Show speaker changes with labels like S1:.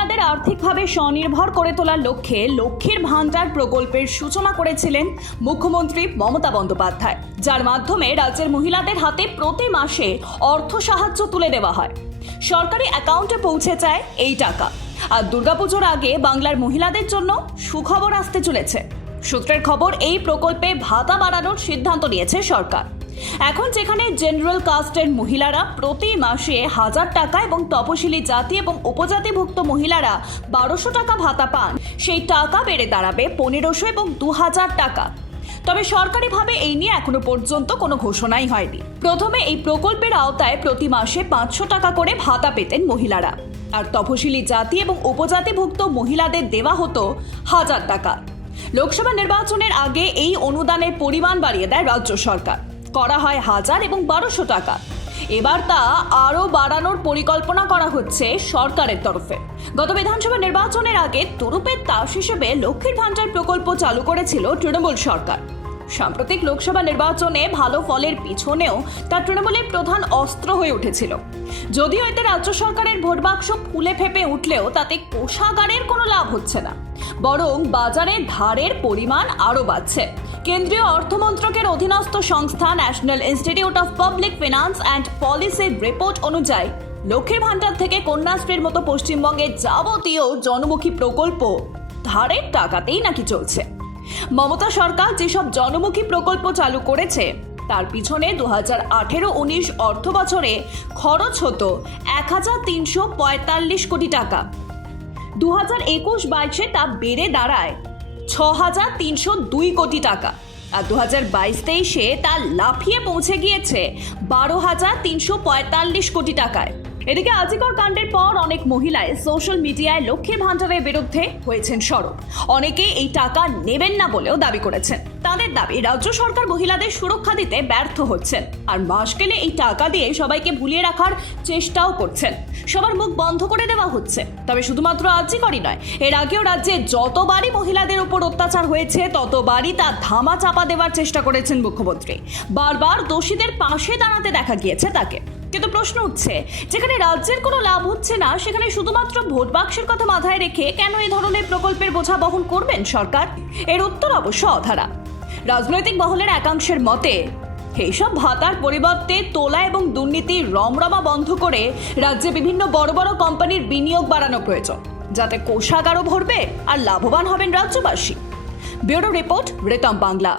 S1: আর্থিকভাবে স্বনির্ভর করে তোলার লক্ষ্যে লক্ষ্মীর ভাণ্ডার প্রকল্পের সূচনা করেছিলেন মুখ্যমন্ত্রী মমতা বন্দ্যোপাধ্যায়, যার মাধ্যমে রাজ্যের মহিলাদের হাতে প্রতি মাসে অর্থ সাহায্য তুলে দেওয়া হয়। সরকারি অ্যাকাউন্টে পৌঁছে যায় এই টাকা। আর দুর্গাপুজোর আগে বাংলার মহিলাদের জন্য সুখবর আসতে চলেছে। সূত্রের খবর, এই প্রকল্পে ভাতা বাড়ানোর সিদ্ধান্ত নিয়েছে সরকার। এখন যেখানে জেনারেল কাস্টের মহিলারা প্রতি মাসে হাজার টাকা এবং তপশিলি জাতি এবং উপজাতিভুক্ত মহিলারা বারোশো টাকা ভাতা পান। সেই টাকা বেড়ে দাঁড়াবে পনেরোশো এবং দু হাজার টাকা। তবে সরকারিভাবে এই নিয়ে এখনও পর্যন্ত কোনো ঘোষণাই হয়নি। প্রথমে এই প্রকল্পের আওতায় প্রতি মাসে পাঁচশো টাকা করে ভাতা পেতেন মহিলারা। আর তপশিলি জাতি এবং উপজাতিভুক্ত মহিলাদের দেওয়া হতো হাজার টাকা। লোকসভা নির্বাচনের আগে এই অনুদানের পরিমাণ বাড়িয়ে দেয় রাজ্য সরকার। করা হয় হাজার এবং বারোশো টাকা। এবার তা আরও বাড়ানোর পরিকল্পনা করা হচ্ছে সরকারের তরফে। গত বিধানসভা নির্বাচনের আগে তরুপের তাস হিসেবে লক্ষ্মীর ভাণ্ডার প্রকল্প চালু করেছিল তৃণমূল সরকার। সাম্প্রতিক লোকসভা নির্বাচনে ভালো ফলের পিছনেও তা তৃণমূলের প্রধান অস্ত্র হয়ে উঠেছিল। যদিও এতে রাজ্য সরকারের ভোট বাক্স ফুলে ফেপে উঠলেও তাতে কোষাগারের কোনো লাভ হচ্ছে না। বরং বাজারে ধারের পরিমাণ আরও বাড়ছে। কেন্দ্রীয় অর্থমন্ত্রকের অধীনস্থ সংস্থা National Institute of Public Finance and পলিসির রিপোর্ট অনুযায়ী লক্ষ্মীর ভাণ্ডার থেকে কন্যাশ্রীর মতো পশ্চিমবঙ্গের যাবতীয় জনমুখী প্রকল্প ধারের টাকাতেই নাকি চলছে। মমতা সরকার যেসব জনমুখী প্রকল্প চালু করেছে, তার পিছনে দু হাজার আঠেরো উনিশ অর্থ বছরে খরচ হতো এক হাজার তিনশো পঁয়তাল্লিশ কোটি টাকা। দু হাজার একুশ বাইশে তা বেড়ে দাঁড়ায় ছ হাজার তিনশো দুই কোটি টাকা। আর দু হাজার বাইশ তেইশে তা লাফিয়ে পৌঁছে গিয়েছে বারো হাজার তিনশো পঁয়তাল্লিশ কোটি টাকায়। এদিকে আজিকর কাণ্ডের পর অনেক মহিলায় সোশ্যাল মিডিয়ায় লক্ষ্মীর ভাণ্ডারের বিরুদ্ধে হয়েছেন সরব। অনেকে এই টাকা নেবেন না বলেও দাবি করেছেন। তাদের দাবি, রাজ্য সরকার মহিলাদের সুরক্ষা দিতে ব্যর্থ হচ্ছেন আর মাস গেলে এই টাকা দিয়ে সবাইকে ভুলিয়ে রাখার চেষ্টাও করছেন। সবার মুখ বন্ধ করে দেওয়া হচ্ছে। তবে শুধুমাত্র আজিকরই নয়, এর আগেও রাজ্যে যতবারই মহিলাদের উপর অত্যাচার হয়েছে, ততবারই তা ধামা চাপা দেওয়ার চেষ্টা করেছেন মুখ্যমন্ত্রী। বারবার দোষীদের পাশে দাঁড়াতে দেখা গিয়েছে তাকে। কিন্তু প্রশ্ন উঠছে, যেখানে রাজ্যের কোনো লাভ হচ্ছে না, সেখানে শুধুমাত্র ভোট বাক্সের কথা মাথায় রেখে কেন এই ধরনের প্রকল্পের বোঝা বহন করবেন সরকার? এর উত্তর অবশ্য অধারা। রাজনৈতিক মহলের একাংশের মতে, এইসব ভাতার পরিবর্তে তোলা এবং দুর্নীতি রমরমা বন্ধ করে রাজ্যে বিভিন্ন বড় বড় কোম্পানির বিনিয়োগ বাড়ানো প্রয়োজন। যাতে কোষাগারও ভরবে আর লাভবান হবেন রাজ্যবাসী। ব্যুরো রিপোর্ট রেতম বাংলা।